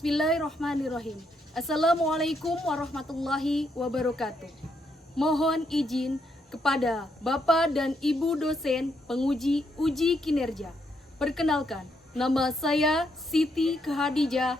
Bismillahirrahmanirrahim. Assalamualaikum warahmatullahi wabarakatuh. Mohon izin kepada Bapak dan Ibu dosen penguji uji kinerja. Perkenalkan, nama saya Siti Khadijah,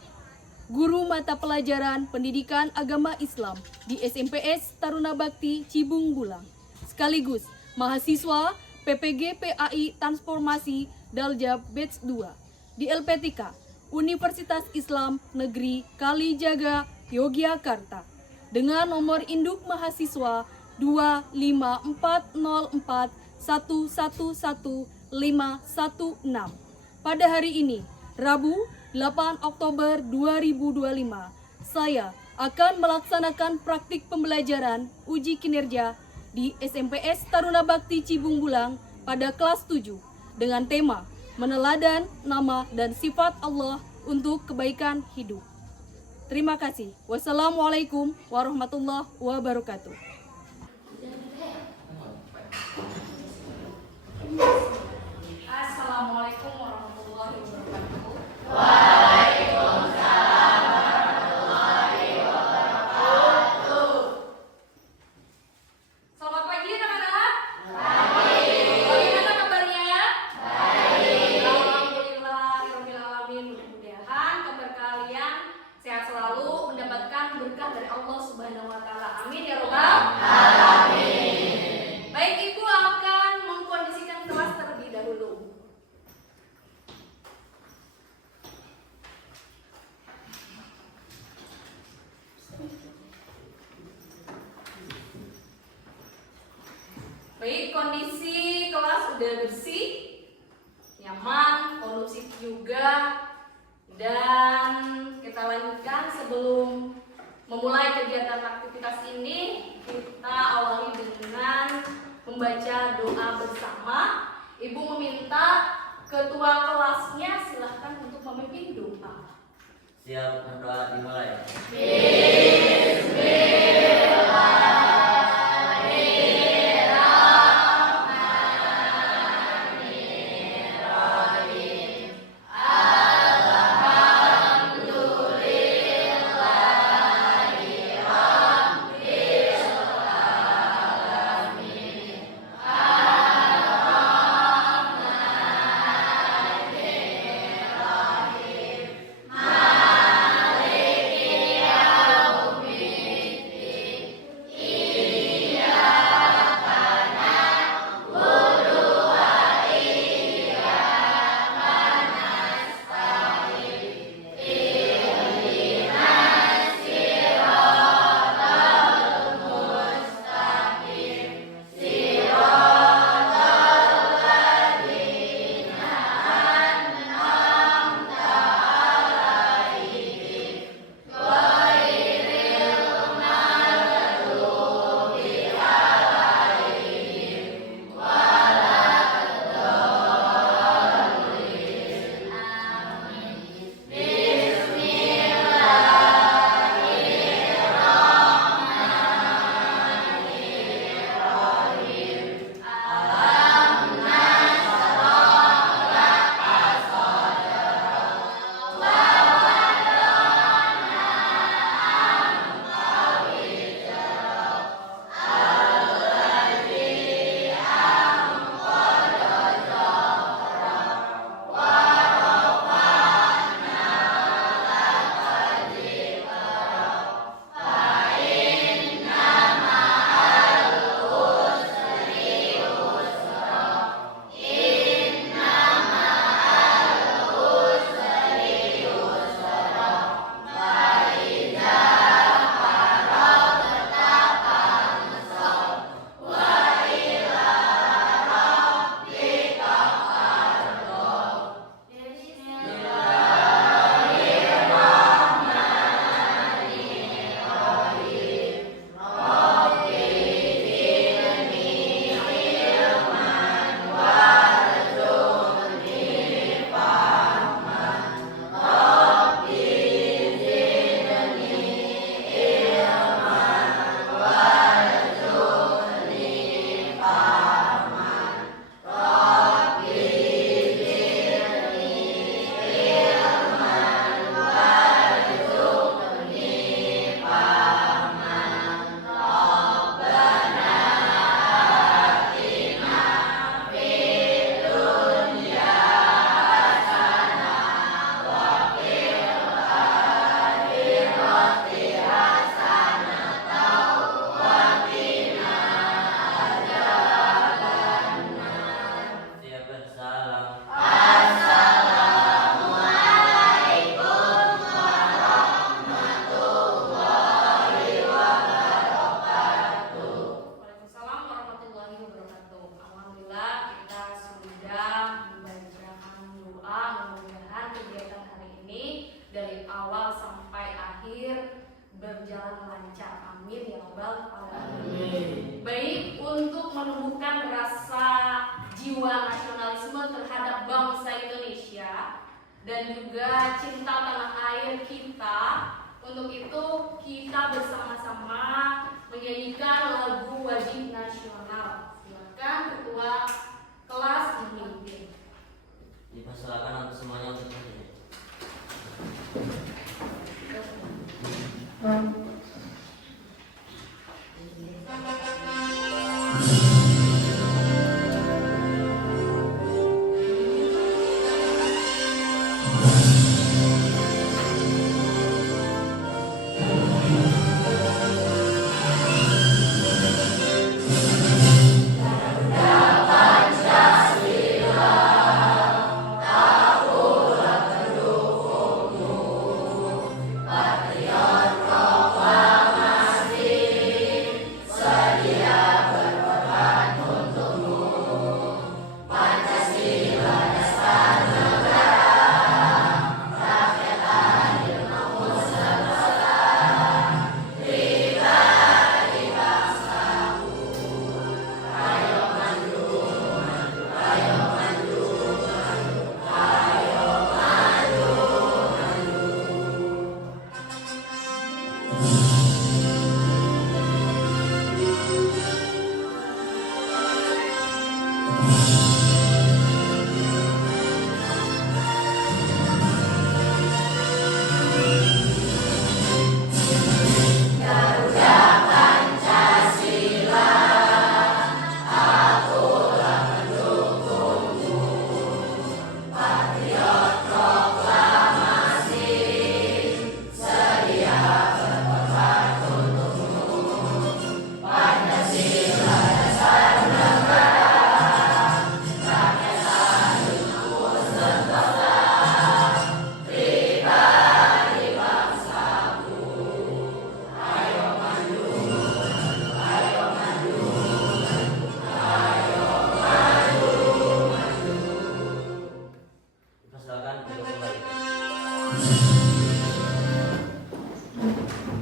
guru mata pelajaran Pendidikan Agama Islam di SMPS Taruna Bakti Cibung Bulang. Sekaligus mahasiswa PPG PAI Transformasi Daljab Batch 2 di LPTK Universitas Islam Negeri Kalijaga, Yogyakarta dengan nomor induk mahasiswa 25404111516. Pada hari ini, Rabu 8 Oktober 2025, saya akan melaksanakan praktik pembelajaran uji kinerja di SMPS Taruna Bakti Cibung Bulang pada kelas 7 dengan tema Meneladan nama dan sifat Allah untuk kebaikan hidup. Terima kasih. Wassalamualaikum warahmatullahi wabarakatuh. Assalamualaikum warahmatullahi wabarakatuh. Waalaikumsalam warahmatullahi wabarakatuh. Selamat pagi anak-anak. Pagi. Bagaimana kabarnya? Baik. Alhamdulillahirrahmanirrahim. Mudah-mudahan kabar kalian sehat selalu, mendapatkan berkah dari Allah Subhanahu wa taala. Amin ya robbal Alamin. Baik, Ibu akan mengkondisikan kelas terlebih dahulu. Baik, kondisi kelas sudah bersih, nyaman, kondusif juga. Dan kita lanjutkan. Sebelum memulai kegiatan aktivitas ini, kita awali dengan membaca doa bersama. Ibu meminta ketua kelasnya silahkan untuk memimpin doa. Siap, berdoa dimulai. awal sampai akhir berjalan lancar. Amin ya rabbal alamin. Baik, untuk menumbuhkan rasa jiwa nasionalisme terhadap bangsa Indonesia dan juga cinta tanah air kita, untuk itu kita bersama-sama menyanyikan lagu wajib nasional. Silakan ketua kelas memimpin. Dipersilakan untuk semuanya untuk berdiri.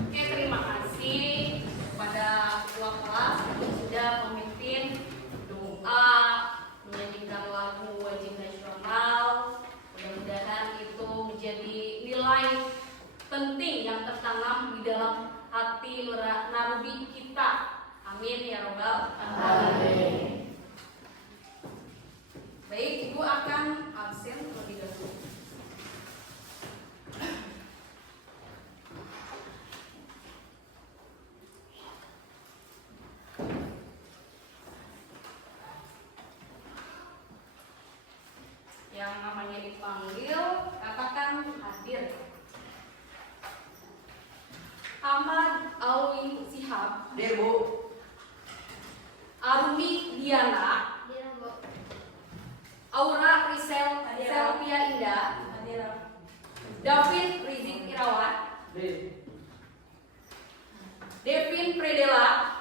Oke, terima kasih kepada ketua kelas yang sudah memimpin doa, menyanyikan lagu wajib nasional. Mudah-mudahan itu menjadi nilai penting yang tertanam di dalam hati nurani kita. Amin ya robbal alamin. Baik, Ibu akan absen terlebih dahulu. Yang namanya dipanggil, katakan hadir. Ahmad Alwi Sihab, Hadir, Bu. Arumi Diana, Aura Risel Selvia Indah, David Rizik Irawan, Devin Predela,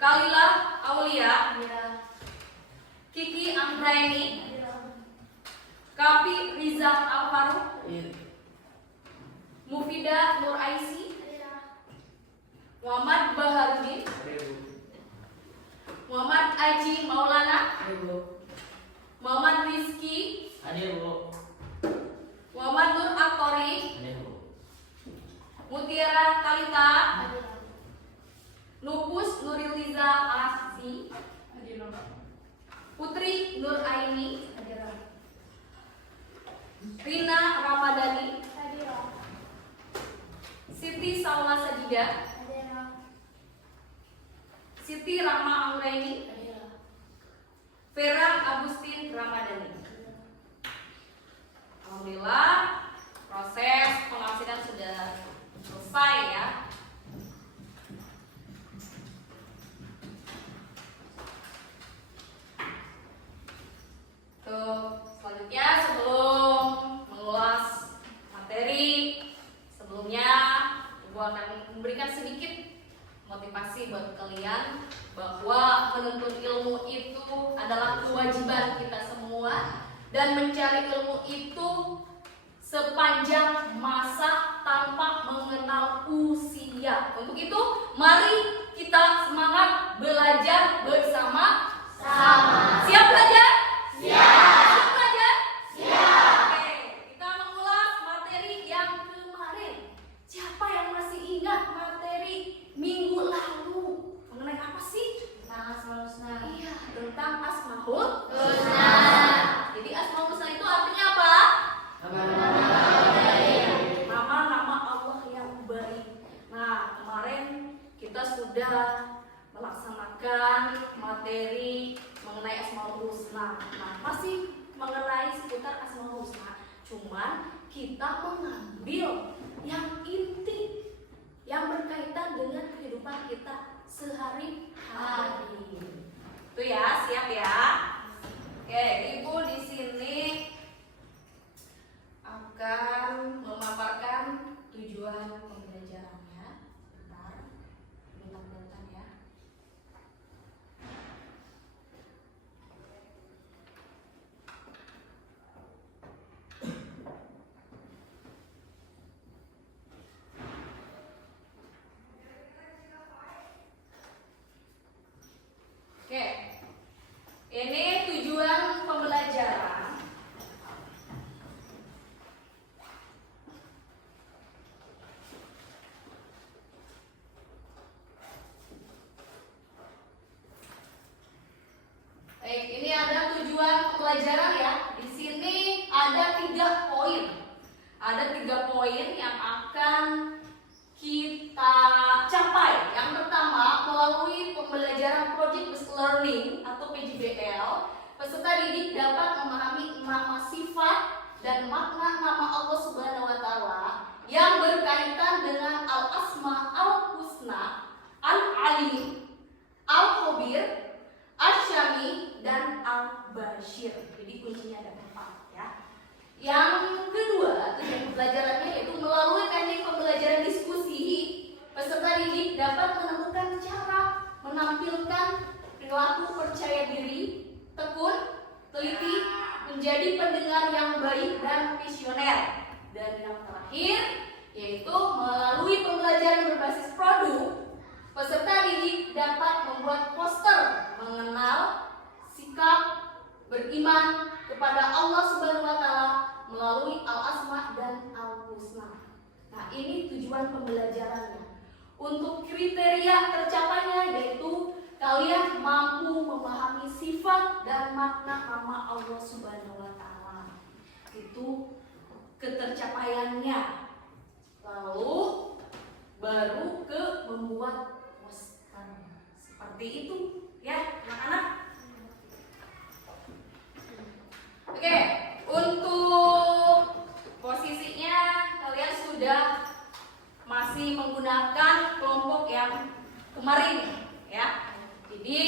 Kalila Aulia, Kiki Anggraini, Kapi Riza Alfaru, Mufida Nur Aisi, Muhammad Baharudin, Muhammad Aji Maulana, Muhammad Rizki, Hadir, Bu. Muhammad Nur Aktori, Hadir, Bu. Mutiara Kalita, Nupus Nuriliza Asi, Putri Nur Aini, Rina Ramadhani, Siti Salma Sajida, Siti Rahma Anggraini, Vera Agustin Ramadhani. Alhamdulillah proses pengabsenan sudah selesai ya. Selanjutnya sebelum mengulas materi, sebelumnya Ibu akan memberikan sedikit motivasi buat kalian bahwa menuntut ilmu itu adalah kewajiban kita semua dan mencari ilmu itu sepanjang masa tanpa mengenal usia. Untuk itu, mari kita semangat belajar bersama. Siap belajar? Siap belajar? Oke, kita mengulas materi yang kemarin. Siapa yang masih ingat materi minggu lalu? Mengenai apa sih? Tentang Asmaul Husna. Iya, tentang Asmaul Husna. Jadi Asmaul Husna itu artinya apa? Nama-nama Allah yang baik. Nah, kemarin kita sudah melaksanakan materi mengenai Asmaul Husna. Nah, masih mengenai seputar Asmaul Husna. Cuman kita mengambil yang inti yang berkaitan dengan kehidupan kita sehari-hari. Itu ya, siap ya? Oke, Ibu di sini akan memaparkan tujuan pembelajarannya. Bentar, bentar ya. Oke, ini tujuan pembelajaran. Baik, ini ada tujuan pembelajaran ya. Di sini ada 3 poin. Ada 3 poin yang akan kita capai. Yang pertama, melalui pembelajaran Project Based Learning atau PJBL, peserta didik dapat memahami nama sifat dan makna nama Allah Subhanahu wa Ta'ala yang berkaitan dengan Al-Asma Al-Husna, Al-Alim, Al-Khabir, Al-Syami, dan Al-Bashir. Jadi kuncinya ada 4 ya. Yang kedua, tujuan pembelajarannya yaitu melalui teknik pembelajaran diskusi, peserta didik dapat menemukan cara menampilkan perilaku percaya diri, tekun, teliti, menjadi pendengar yang baik dan visioner. Dan yang terakhir, yaitu melalui pembelajaran berbasis produk, peserta didik dapat membuat poster mengenal sikap beriman kepada Allah Subhanahu wa Ta'ala melalui Al-Asma dan Al-Husna. Nah, ini tujuan pembelajarannya. Untuk kriteria tercapainya yaitu kalian mampu memahami sifat dan makna nama Allah Subhanahu wa Ta'ala. Itu ketercapaiannya. Lalu baru ke membuat poster. Seperti itu ya, anak-anak. Oke, untuk posisinya kalian sudah masih menggunakan kelompok yang kemarin ya. Jadi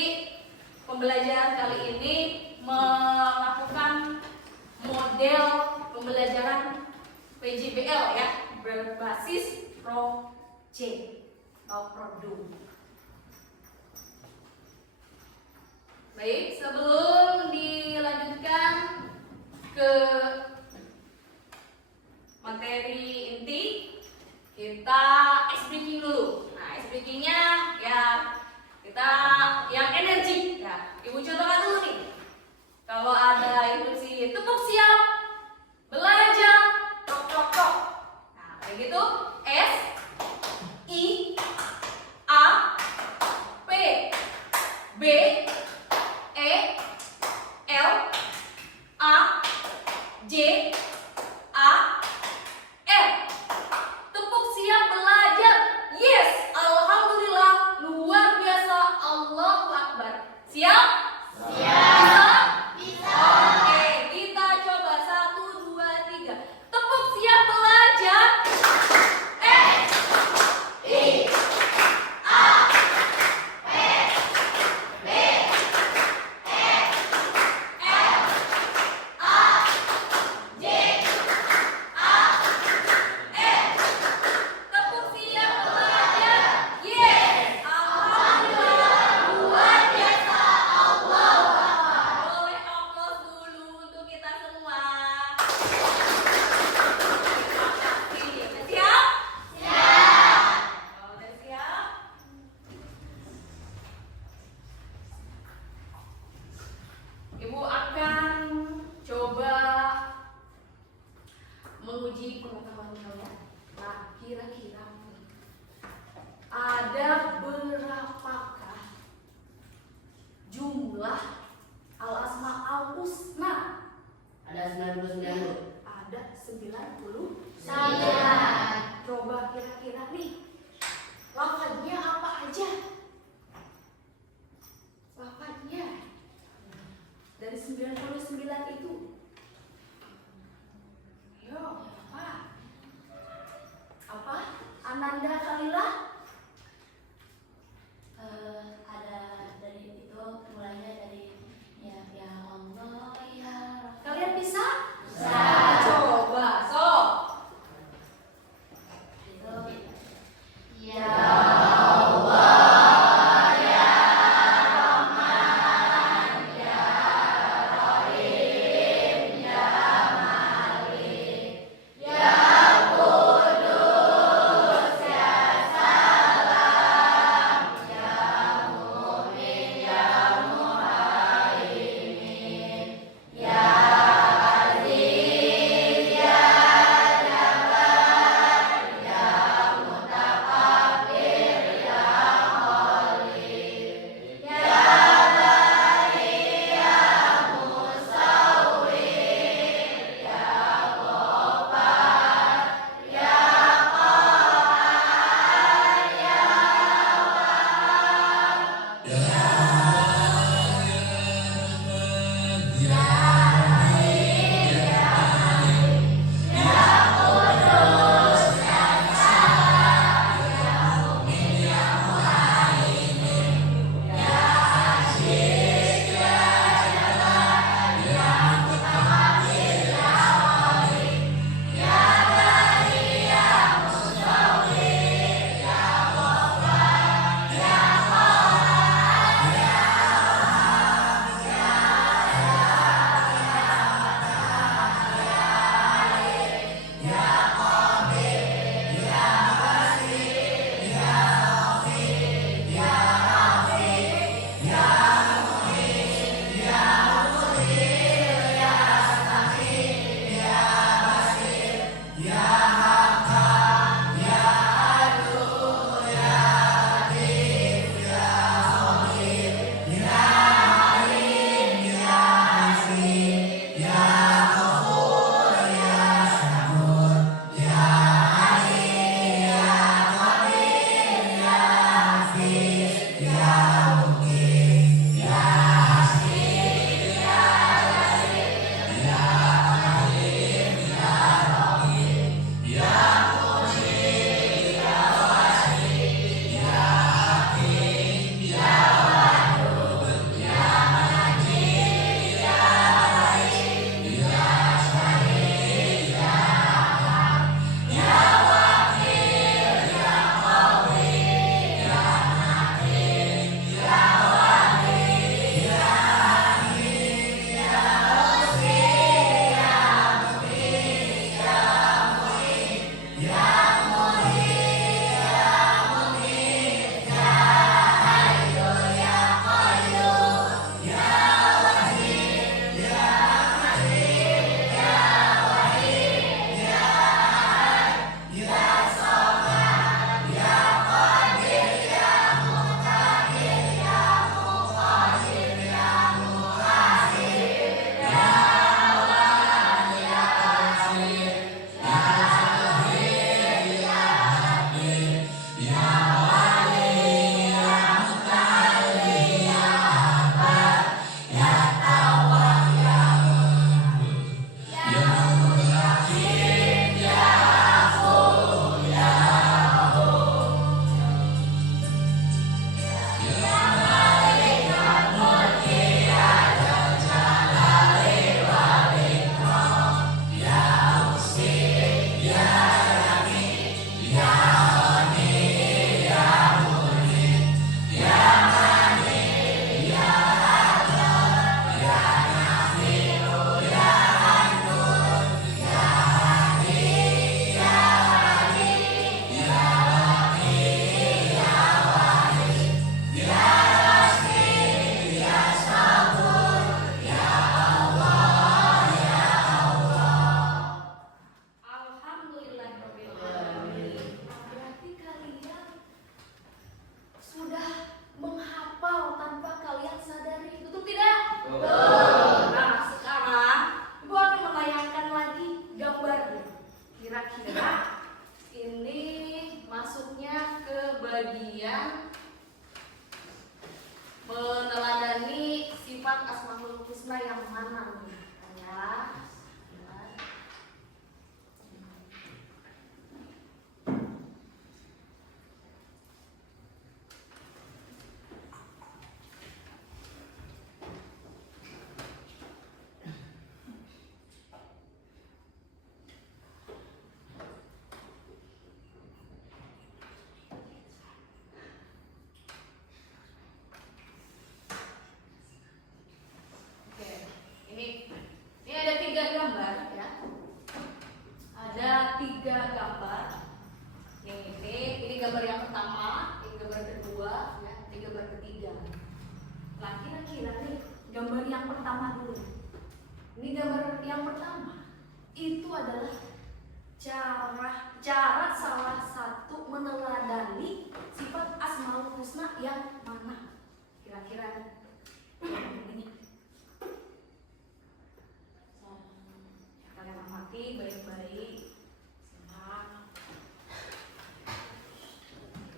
pembelajaran kali ini melakukan model pembelajaran PJBL ya, berbasis project atau produk. Baik, sebelum dilanjutkan ke materi inti, kita speaking dulu. Nah, speakingnya ya kita yang energik ya. Ibu contohkan dulu nih. Kalau ada ibu sih tepuk siap, belajar, tok tok tok. Nah, kayak gitu. S I A P B E L A J 99 Bu. Ada 90. Saya. Coba kira-kira nih, lafadznya apa aja? Lafadznya dari 99 itu. Ayo, apa? Apa? Ananda Khalila? Ada dari itu mulainya dari ya Allah ya. Kalian bisa? Bisa. Coba, sok. Itu ya Allah ada 3 gambar. Yang ini gambar yang pertama, ini gambar kedua, ya, ini gambar ketiga. Nah, kira-kira nih gambar yang pertama dulu. Ini gambar yang pertama itu adalah cara salah satu meneladani sifat Asmaul Husna yang mana? Kira-kira ini. Kalian amati baik-baik. Simak.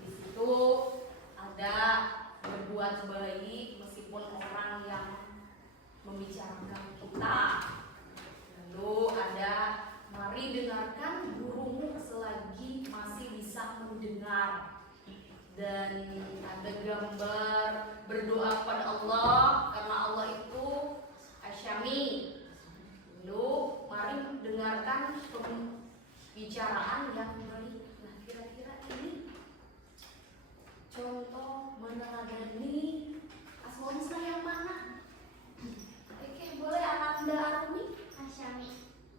Di situ ada berbuat baik meskipun orang yang membicarakan kita. Lalu ada mari dengarkan gurumu selagi masih bisa mendengar. Dan ada gambar berdoa kepada Allah karena Allah itu Asyami. Lalu mari dengarkan pembicaraan yang baik. Nah, kira-kira ini contoh meneladani Asmaul Husna yang mana? Oke, boleh Ananda Arumi?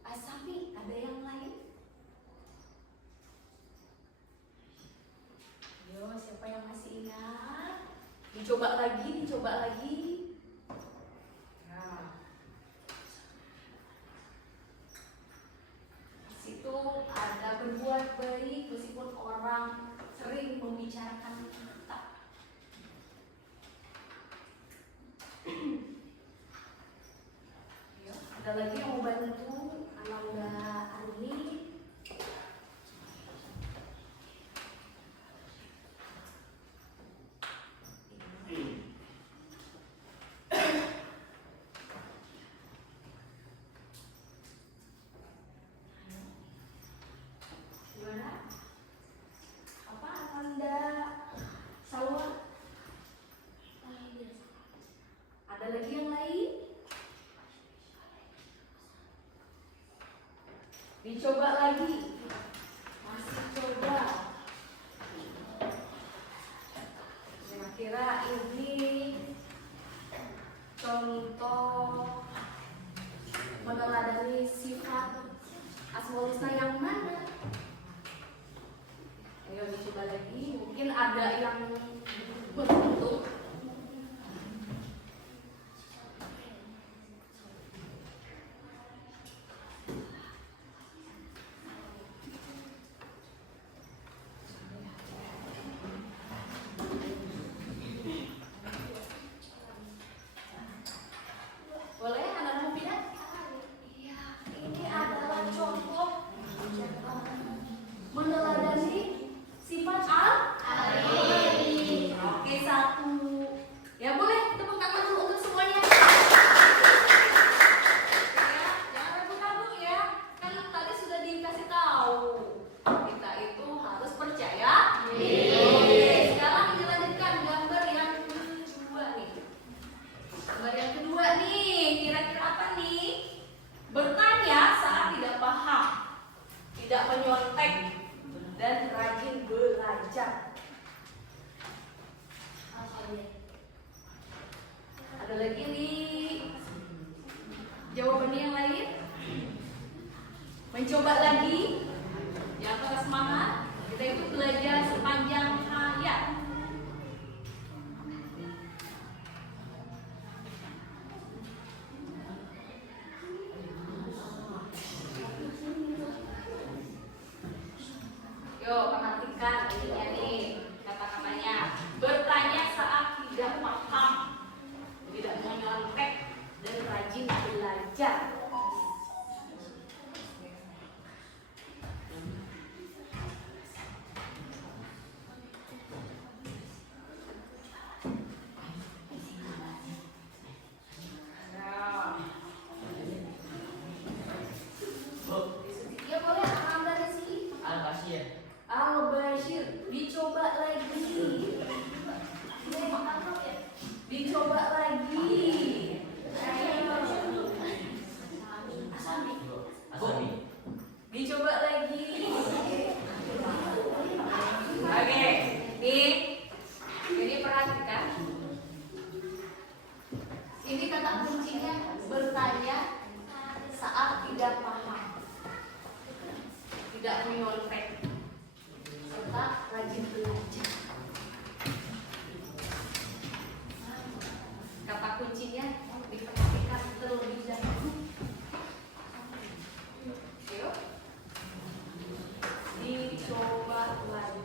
Asami, ada yang lain? Yo, siapa yang masih ingat? Dicoba lagi. Nah. Di situ ada berbuat baik meskipun orang sering membicarakan kita. Ya, ada lagi yang mau bantu Ananda Aruni? Gimana? Apa Ananda Salwa? Ada lagi yang lain? Dicoba lagi. Masih coba. Kira-kira ini contoh meneladani sifat Asmaul Husna yang mana? Ayo dicoba lagi. Mungkin ada yang beruntung. Boleh Anak Mufidah? Iya, ini adalah contoh meneladani sifat al-Alif. Oke, 1. Ya boleh tepuk tangan dulu untuk semuanya. Ya, jangan ragu-ragu ya. Kan tadi sudah dikasih tahu. Kita itu harus percaya diri. Oke, sekarang dilanjutkan gambar yang kedua nih. Gambar yang kedua nih, kira-kira apa nih? Bertanya saat tidak paham, tidak menyontek, dan rajin belajar. Ada lagi nih jawabannya yang lain? Mencoba lagi, yang terus semangat. Kita itu belajar sepanjang hayat. Yo, perhatikan ininya nih, kata-katanya. Bertanya saat tidak paham, tidak menyontek, dan rajin belajar. Nah. Bu, Ya boleh Anda di sini. Al-Basir. Al tidak menyontek, serta rajin belajar. Kata kuncinya diperhatikan terlebih dahulu. Ayo, dicoba lagi.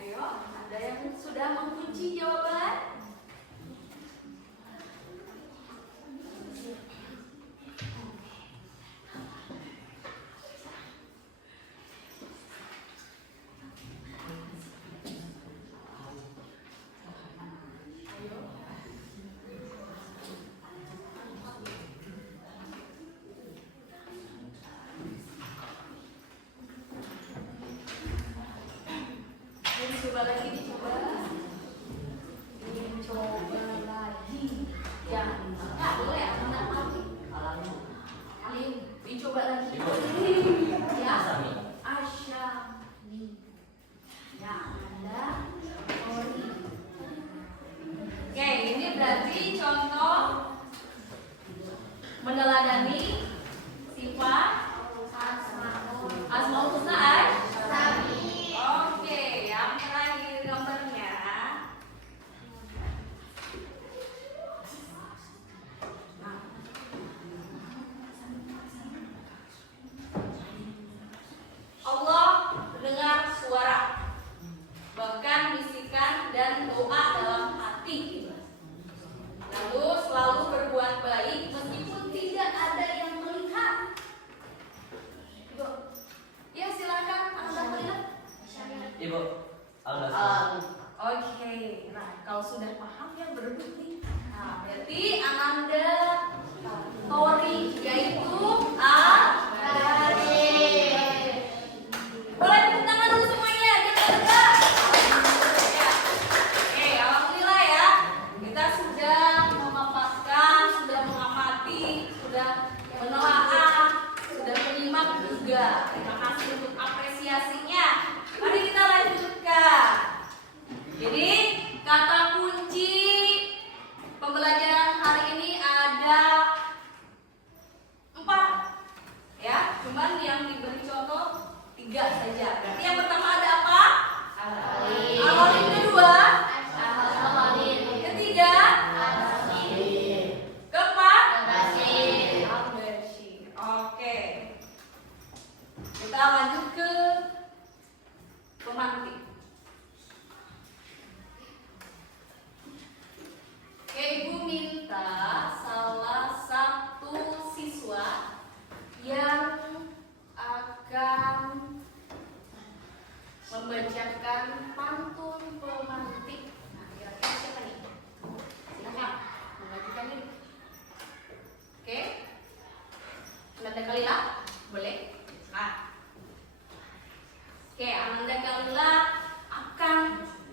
Ayo, ada yang sudah mengunci jawaban? Dicoba lagi, dicoba lagi. Ya, nggak boleh anak mati. Alim, dicoba lagi. Ya, Asyami. Ya, Anda Ori. Oke, ini berarti contoh meneladani sifat Asmaul Husna Asy. Oke, yang terakhir gambarnya. Allah mendengar suara, bahkan bisikan dan doa dalam hati. Lalu selalu berbuat baik meskipun tidak ada yang melihat. Ya, silakan Anda melihat. Ibu, Oke, nah kalau sudah paham ya berebut nih. Nah, berarti Ananda Tori yaitu boleh tepuk tangan dulu semuanya, jangan lupa. Oke, alhamdulillah ya. Kita sudah memaparkan, sudah mengamati, sudah menelaah, sudah menyimak juga. Terima kasih untuk apresiasinya. Mari kita lanjutkan. Jadi kata kunci pembelajaran hari ini ada 4 ya, cuman yang diberi contoh 3 saja. Berarti yang pertama ada apa? Al-Alim. Kedua, ketiga, keempat, Al-Bashir. Oke, kita lanjut ke pemantik. Oke, Ibu minta salah satu siswa yang akan membacakan pantun pemantik. Nah, kira-kira siapa nih? Silakan mengajukan diri. Oke, Ananda Kalila, boleh? Nah. Oke, Ananda Kalila akan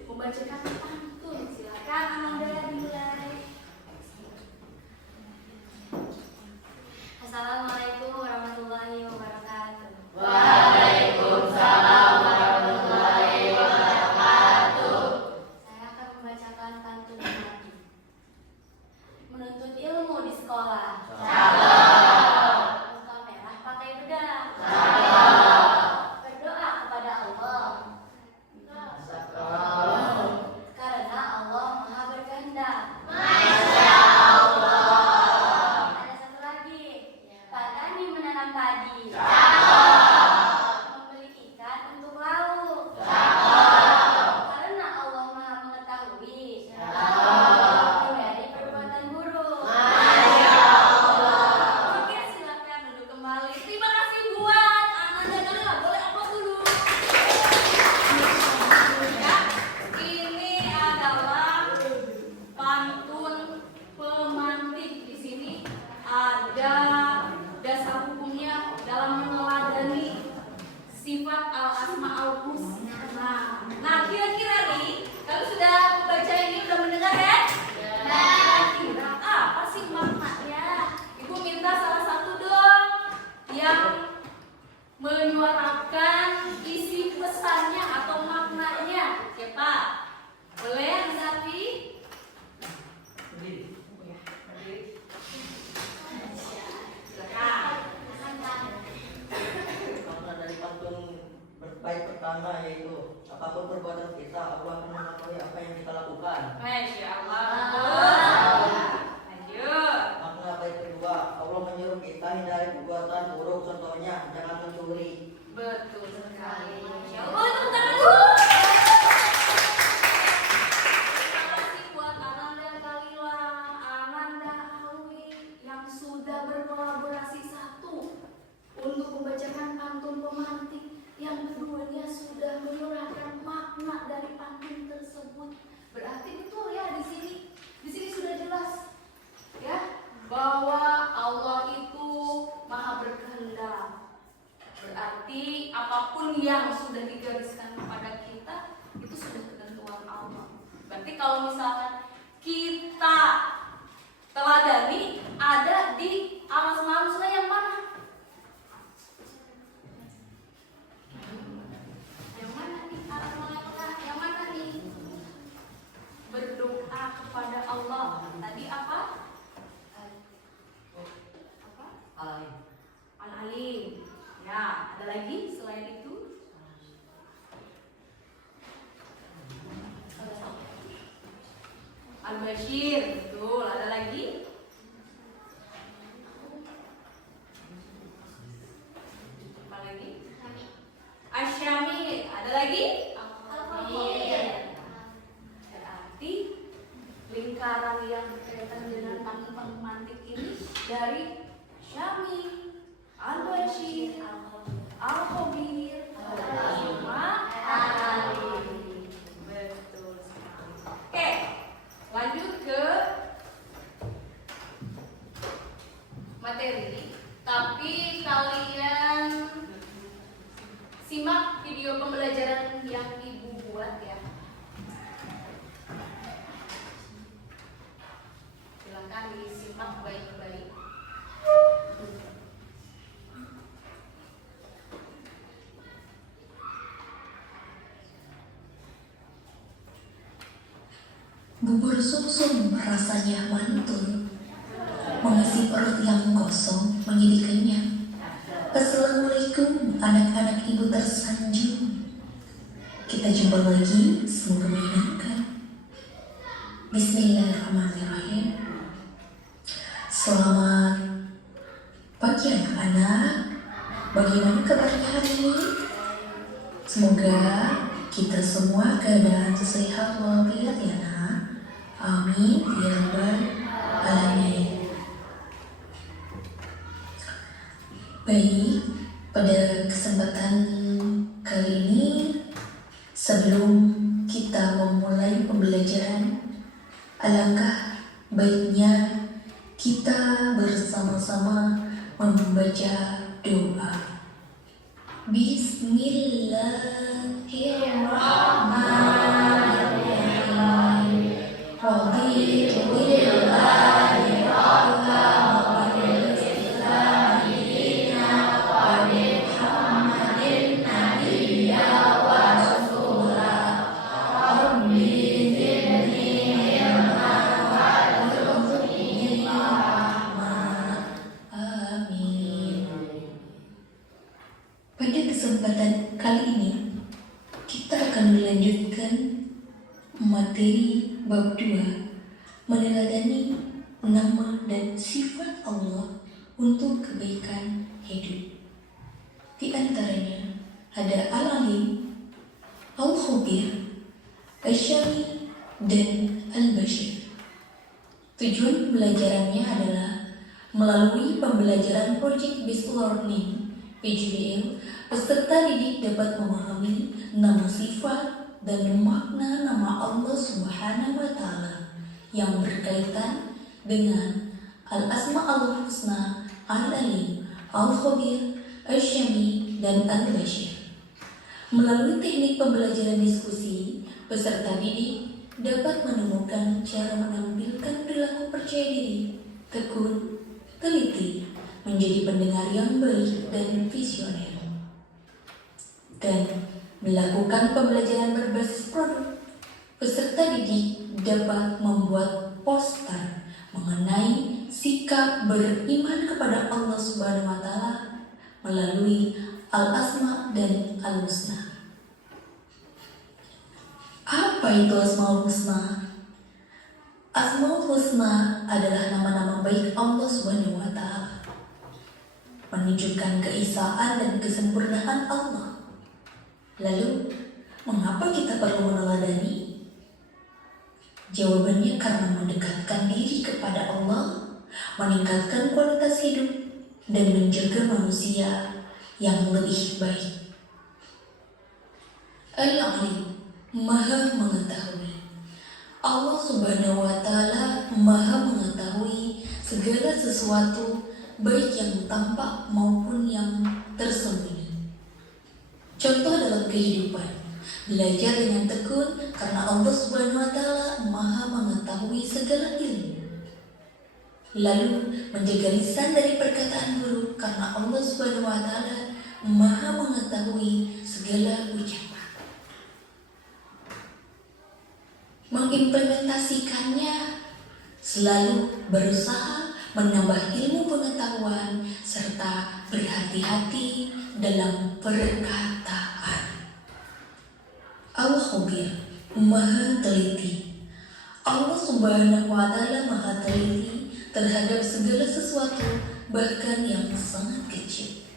membacakan pantun. Silakan Ananda dimulai. Assalamualaikum warahmatullahi wabarakatuh. Waalaikumsalam warahmatullahi wabarakatuh. Saya akan membacakan pantun lagi. Menuntut ilmu di sekolah. Muka merah pakai bedak. Berdoa kepada Allah. Karena Allah Maha berkehendak. Ada satu lagi. Petani menanam padi. Membeli ikan untuk lauk. Karena Allah Maha mengetahui. Hindari perbuatan buruk. Oke, silakan duduk kembali. Terima kasih buat Ananda Kalila. Boleh upload dulu. Ya, ini adalah pantun pemantik. Di sini ada dasar hukumnya dalam meneladani sifat al-asma'ul husna. Nah, kira-kira nih, kalau sudah baca ini udah mendengar ya? Kira-kira apa sih maknanya? Ibu minta salah satu dong yang menyuarakan menerjemahkan isi pesannya atau maknanya. Oke Pak, boleh Mas Safi? Silakan. Makna dari pantun baik pertama yaitu apapun perbuatan kita, Allah akan mengetahui apa yang kita lakukan. Masya Allah. Lanjut. Makna baik kedua, Allah menyuruh kita hindari perbuatan buruk, contohnya jangan mencuri. Betul sekali. Masya Allah. Tepuk tangan dulu. Terima kasih buat Ananda Kalila, Ananda Alwi yang sudah berkolaborasi satu untuk membacakan pantun pemantik. Yang keduanya sudah menyurahkan makna dari pantun tersebut. Berarti betul ya di sini. Di sini sudah jelas ya bahwa Allah itu Maha berkehendak. Berarti apapun yang sudah digariskan kepada kita itu sudah ketentuan Allah. Berarti kalau misalkan kita teladani ada di Al-Asmaul Husna yang mana? Yang mana nih? Al-Asmaul Husna yang mana nih? Berdoa kepada Allah. Tadi apa? Alim. Al-Alim. Ya, ada lagi selain itu? Al-Bashir, betul. Ada lagi? Apa lagi? Asy-Syamil. Ada lagi? Berarti lingkaran yang berkaitan dengan pantun pemantik ini dari Syamil, Al-Bashir, Al-Khabir, sama Al-Alim. Betul sekali. Oke, lanjut ke materi. Tapi kalian simak video pembelajaran yang Ibu buat ya. Silakan disimak baik-baik. Bubur sumsum rasanya mantul, mengisi perut yang kosong menjadi kenyang. Assalamualaikum anak-anak ibu tersanjung. Kita jumpa lagi, semoga menyenangkan. Bismillahirrahmanirrahim. Selamat pagi anak-anak. Bagaimana kabarnya hari ini? Semoga kita semua keadaan sehat walafiat ya nak. Amin ya rabbal alamin. Baik, pada kesempatan kali ini sebelum kita memulai pembelajaran, alangkah baiknya kita bersama-sama membaca doa. Bismillahirrahmanirrahim. Raditu billahi rabban wa bil islami dinan wa bi Muhammadin nabiyya wa rasula. Rabbi zidni ilman warzuqni rahmah. Amin. Pada kesempatan kali ini kita akan melanjutkan materi bab 2, meneladani nama dan sifat Allah untuk kebaikan hidup. Di antaranya ada Al-Alim, Al-Khabir, Asy-Syamil, dan Al-Bashir. Tujuan pembelajarannya adalah melalui pembelajaran Project Based Learning PJBL, peserta didik dapat memahami nama sifat dan makna nama Allah Subhanahu wa Ta'ala yang berkaitan dengan Al-Asma'ul Husna, Al-Alim, Al-Khabir, Asy-Syamil, dan Al-Bashir. Melalui teknik pembelajaran diskusi, peserta didik dapat menemukan cara menampilkan perilaku percaya diri, tekun, teliti, menjadi pendengar yang baik dan visioner. dan melakukan pembelajaran berbasis produk. Peserta didik dapat membuat poster mengenai sikap beriman kepada Allah Subhanahu wa Ta'ala melalui Al-Asma dan Al-Husna. Apa itu Asmaul Husna? Asmaul Husna adalah nama-nama baik Allah Subhanahu wa Ta'ala, menunjukkan keesaan dan kesempurnaan Allah. Lalu, mengapa kita perlu meneladani? Jawabannya karena mendekatkan diri kepada Allah, meningkatkan kualitas hidup, dan menjaga manusia yang lebih baik. Al-Alim, Maha Mengetahui. Allah Subhanahu wa Ta'ala Maha Mengetahui segala sesuatu, baik yang tampak maupun yang tersembunyi. Contoh dalam kehidupan, belajar dengan tekun karena Allah Subhanahu wa Ta'ala Maha Mengetahui segala ilmu. Lalu menjaga lisan dari perkataan buruk karena Allah Subhanahu wa Ta'ala Maha Mengetahui segala ucapan. Mengimplementasikannya, selalu berusaha menambah ilmu pengetahuan serta berhati-hati dalam perkataan. Al-Khabir, Maha Teliti. Allah Subhanahu wa Ta'ala Maha Teliti terhadap segala sesuatu, bahkan yang sangat kecil.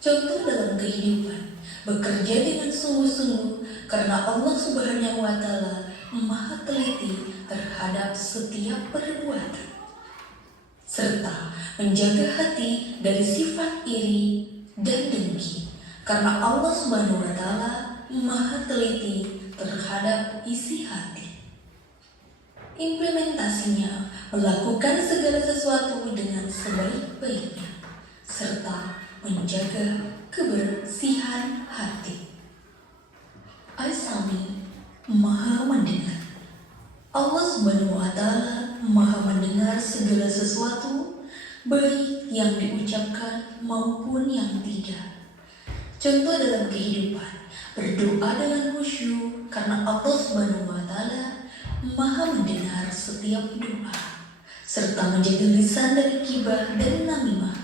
Contoh dalam kehidupan, bekerja dengan sungguh-sungguh karena Allah Subhanahu wa Ta'ala Maha Teliti terhadap setiap perbuatan, serta menjaga hati dari sifat iri dan dengki karena Allah Subhanahu wa Ta'ala Maha Teliti terhadap isi hati. Implementasinya melakukan segala sesuatu dengan sebaik-baiknya serta menjaga kebersihan hati. Al-Sami, Maha Mendengar. Allah Subhanahu wa Ta'ala Maha mendengar segala sesuatu, baik yang diucapkan maupun yang tidak. Contoh dalam kehidupan, berdoa dengan khusyuk karena Allah Subhanahu wa Ta'ala Maha mendengar setiap doa, serta menjaga lisan dari gibah dan namimah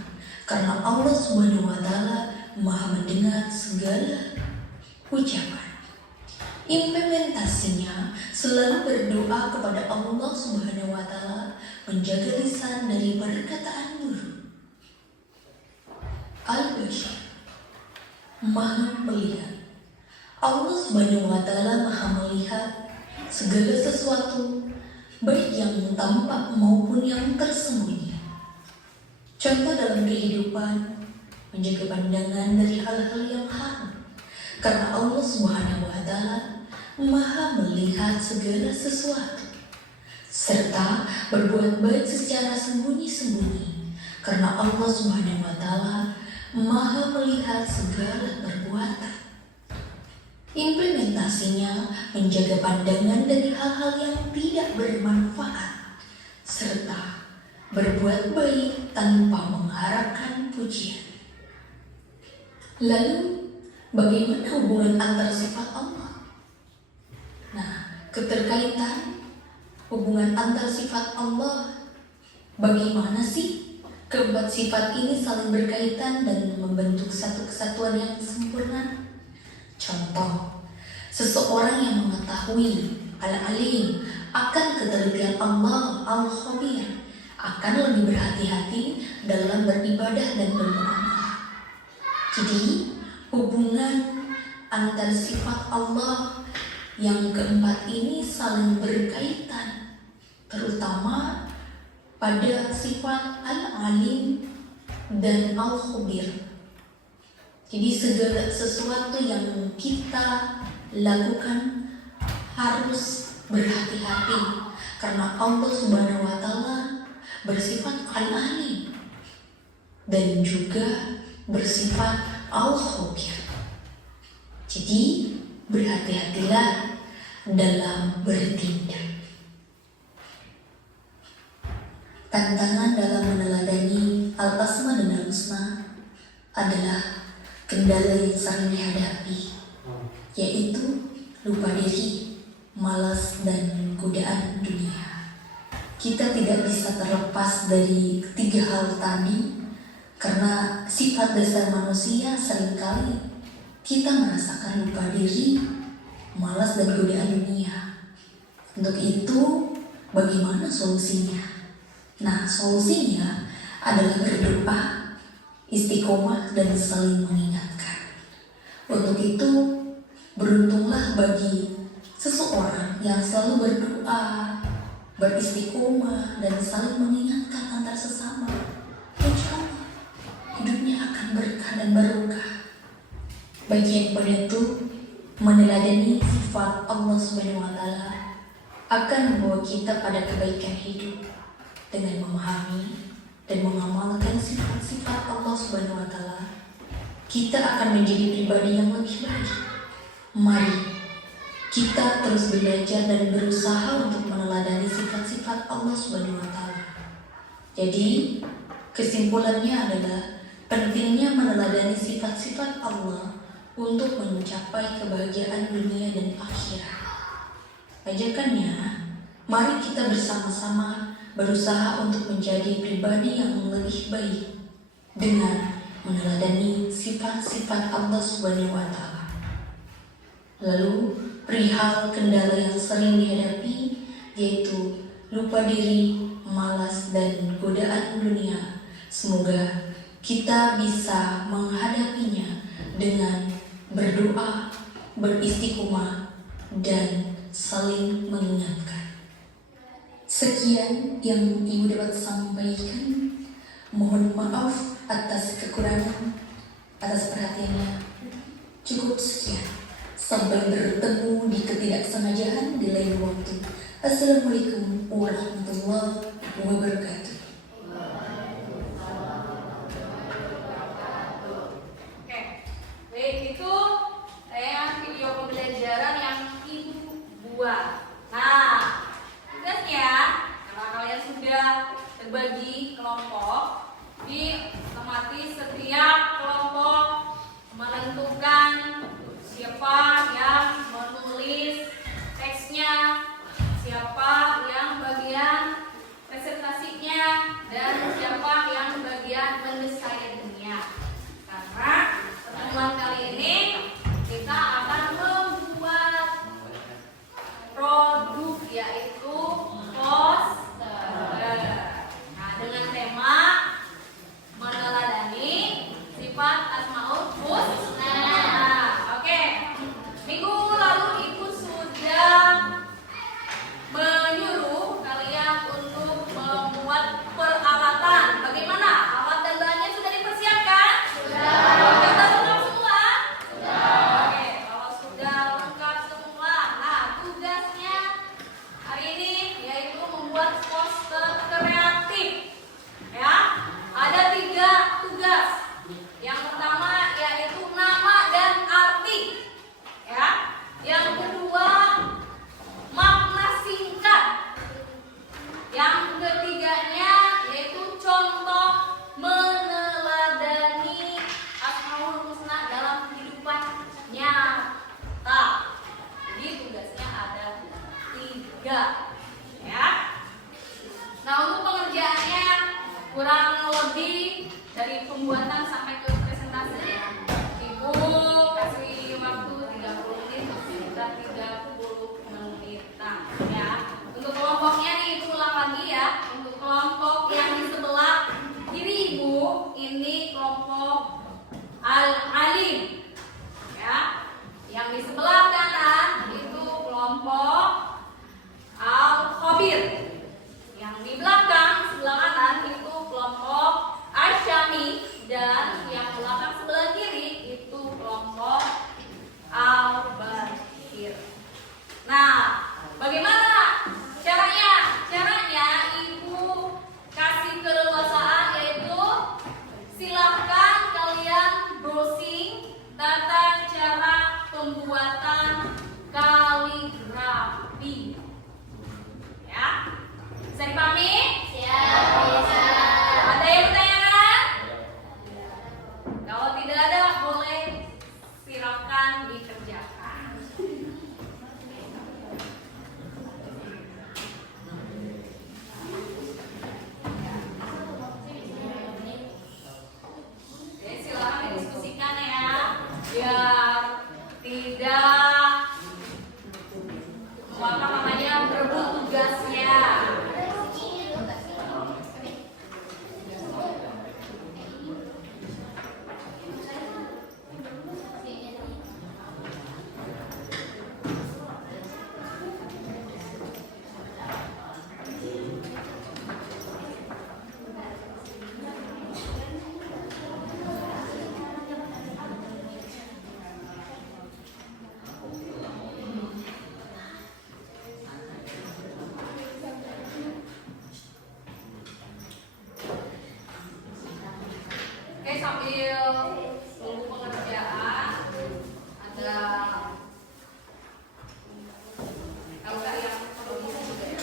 karena Allah Subhanahu wa Ta'ala Maha mendengar segala ucapan. Implementasinya selalu berdoa kepada Allah Subhanahu wa Ta'ala menjaga lisan dari perkataan buruk. Al-Bashir, Maha Melihat. Allah Subhanahu wa Ta'ala Maha melihat segala sesuatu, baik yang tampak maupun yang tersembunyi. Contoh dalam kehidupan, menjaga pandangan dari hal-hal yang haram karena Allah Subhanahu wa Ta'ala Maha melihat segala sesuatu, serta berbuat baik secara sembunyi-sembunyi karena Allah Subhanahu wa Ta'ala Maha melihat segala perbuatan. Implementasinya menjaga pandangan dari hal-hal yang tidak bermanfaat serta berbuat baik tanpa mengharapkan pujian. Lalu, bagaimana hubungan antar sifat Allah? Nah, keterkaitan hubungan antar sifat Allah, bagaimana sih keempat sifat ini saling berkaitan dan membentuk satu kesatuan yang sempurna? Contoh, seseorang yang mengetahui Al-Alim akan ketelitian Allah Al-Khabir akan lebih berhati-hati dalam beribadah dan beramal. Jadi, hubungan antar sifat Allah yang keempat ini saling berkaitan, terutama pada sifat Al-Alim dan Al-Khabir. Jadi segala sesuatu yang kita lakukan harus berhati-hati karena Allah Subhanahu wa Ta'ala bersifat Al-Alim dan juga bersifat Al-Khabir. Jadi berhati-hatilah dalam bertindak. Tantangan dalam meneladani Al-Asma dan Al-Husna adalah kendala yang sering dihadapi yaitu lupa diri, malas, dan godaan dunia. Kita tidak bisa terlepas dari ketiga hal tadi karena sifat dasar manusia seringkali kita merasakan lupa diri, malas, dan godaan dunia. Untuk itu, bagaimana solusinya? Nah, solusinya adalah berdoa, istiqomah, dan saling mengingatkan. Untuk itu, beruntunglah bagi seseorang yang selalu berdoa, beristiqomah, dan saling mengingatkan antar sesama. Insya Allah, hidupnya akan berkah dan barokah. Bagian penentu meneladani sifat Allah Subhanahu wa Ta'ala akan membawa kita pada kebaikan hidup dengan memahami dan mengamalkan sifat-sifat Allah Subhanahu wa Ta'ala. Kita akan menjadi pribadi yang lebih baik. Mari kita terus belajar dan berusaha untuk meneladani sifat-sifat Allah Subhanahu wa Ta'ala. Jadi, kesimpulannya adalah pentingnya meneladani sifat-sifat Allah untuk mencapai kebahagiaan dunia dan akhirat. Ajakannya, mari kita bersama-sama berusaha untuk menjadi pribadi yang lebih baik dengan meneladani sifat-sifat Allah Subhanahu wa Ta'ala. Lalu, perihal kendala yang sering dihadapi yaitu lupa diri, malas, dan godaan dunia. Semoga kita bisa menghadapinya dengan berdoa, beristiqomah, dan saling mengingatkan. Sekian yang Ibu dapat sampaikan. Mohon maaf atas kekurangan, atas perhatiannya. Cukup sekian. Sampai bertemu di ketidaksengajaan di lain waktu. Assalamualaikum warahmatullahi wabarakatuh. Oke, baik, itu video pembelajaran yang Ibu buat. Nah, tugasnya karena kalian sudah terbagi kelompok, otomatis setiap kelompok menentukan siapa yang menulis teksnya, siapa yang bagian presentasinya, dan siapa yang bagian mendesainnya. Karena pertemuan kali ini kita akan membuat produk, yaitu poster. Nah, dengan tema meneladani sifat Asmaul Husna. Oke, minggu lalu Ibu sudah menyuruh kalian untuk membuat peralatan. Bagaimana? Alat dan bahannya sudah dipersiapkan? Sudah. Sudah lengkap semua? Sudah. Oke, kalau sudah lengkap semua, nah tugasnya hari ini yaitu membuat poster kreatif. Ya, ada 3 tugas. Yang pertama yaitu nama dan arti. Ya, yang kedua makna singkat. Yang ketiganya yaitu contoh meneladani Asmaul Husna dalam kehidupan nyata. Jadi tugasnya ada 3. Ya. Nah, untuk pengerjaannya kurang lebih dari pembuatan sampai ke presentasi ya. Ibu kasih waktu 30 menit, sudah 30 menitan ya. Untuk kelompoknya nih Ibu ulang lagi ya. Untuk kelompok yang di sebelah kiri Ibu, ini kelompok Al-Alim ya. Yang di sebelah kanan itu kelompok Al-Khabir. Yang di belakang sebelah kanan itu kelompok Asyami, dan yang belakang sebelah kiri itu kelompok Al-Bahir. Nah, bagaimana caranya? Caranya Ibu kasih keleluasaan, yaitu silahkan kalian browsing tata cara pembuatan kaligrafi. Ya, bisa dipahami? Siap. Bisa. Ada yang bertanyakan? Kalau tidak ada, boleh silakan dikerjakan. belajar. Tidak. Maka mamanya berebut tugasnya. Oke, sambil tunggu pengerjaan ada kalau nggak yang perlu diisi juga ya.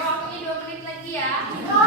Waktunya 2 menit lagi ya.